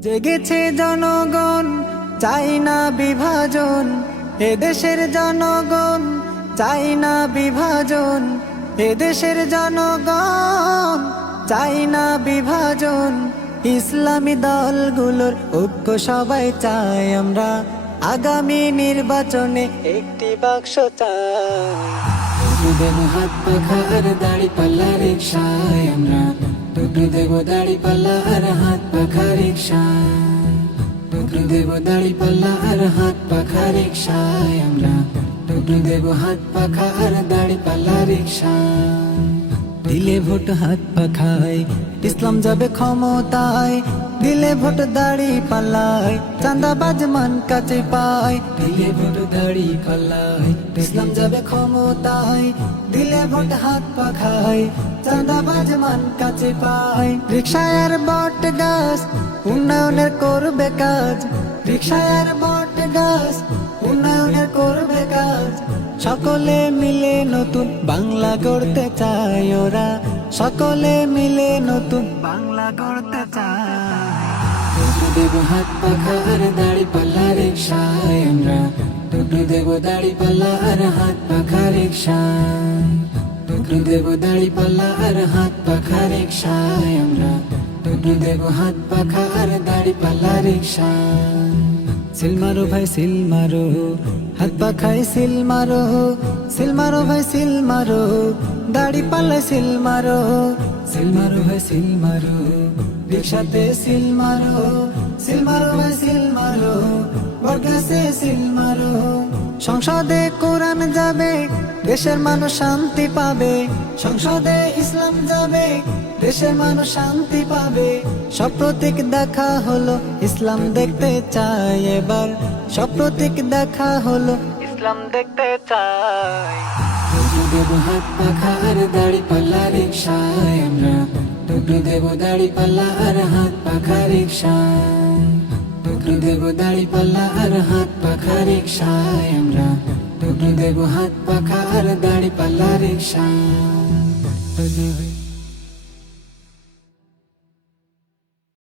জেগেছে জনগণ, চাই না বিভাজন। এদেশের জনগণ, চাই না বিভাজন। এদেশের জনগণ, চাই না বিভাজন। ইসলামী দলগুলোর ঐক্য সবাই চাই আমরা। আগামী নির্বাচনে একটি বাক্স চাই। দেব হাত পাখার দাড়ি পাল্লা রিক্সায় আমরা টুকরো দেব দাড়ি পাল্লা আর হাত পাখা রিক্সায় টুকরো দেব দাড়ি পাল্লা আর হাত পাখা রিক্সায় আমরা টুকরো দেব হাত পাখা আর দাড়ি পাল্লা রিক্সায় দিলে ভোট হাত পাখায় ইসলাম যাবে ক্ষমতায়, দিলে ভোট দাড়ি পাল্লায় চান্দাবাজ মান কাছে পায়, দিলে ভোট দাড়ি পাল্লায়। ইসলাম যাবে ক্ষমতায়, দিলে ভোট হাত পাখায়, চাঁদাবাজ মান কাছে পায়। রিক্সায়ার বট গাছ, উন্নয়নের করবে কাজ। রিক্সায়ার বট গাছ, উন্নয়নের করবে কাজ। সকলে মিলে নতুন বাংলা করতে চায় ওরা। সকলে মিলে নতুন বাংলা গড়তে চায় দেব হাত পাখা আর দাড়ি পাল্লা রিক্সায় আমরা। টুকরো দেব দাড়ি পাল্লা হাত পাখা রিক্সায়। টুকরো দেব দাড়ি পাল্লা আর হাত পাখা রিক্সায় আমরা। টুকরো দেব হাত পাখা আর দাড়ি পাল্লা রিক্সায়। সিল মারো ভাই সিল মারো হাত পাখায় সিল মারো সিল মারো ভাই সিল মারো দাড়ি পালে সিল মারো সিল মারো ভাই সিল মারো রিক্সাতে সিল মারো সিল মারো ভাই সিল মারো বরগাছে সিল মারো সংসদে কোরআন যাবে, দেশের মানুষ শান্তি পাবে। সংসদে ইসলাম যাবে, দেশের মানুষ শান্তি পাবে। সব প্রতীক দেখা হলো, ইসলাম দেখতে চাই এবার। সব প্রতীক দেখা হলো, ইসলাম দেখতে চাই। দেব হাত পাখা আর দাড়ি পাল্লা আমরা। দেব দাড়ি পাল্লা আর হাত পাখা রিক্সায় টুকরো দেব দাড়ি পাল্লা আর হাত পাখা রিক্সায় আমরা টুকরো দেব হাত পাখা আর দাড়ি পাল্লা রিক্সায়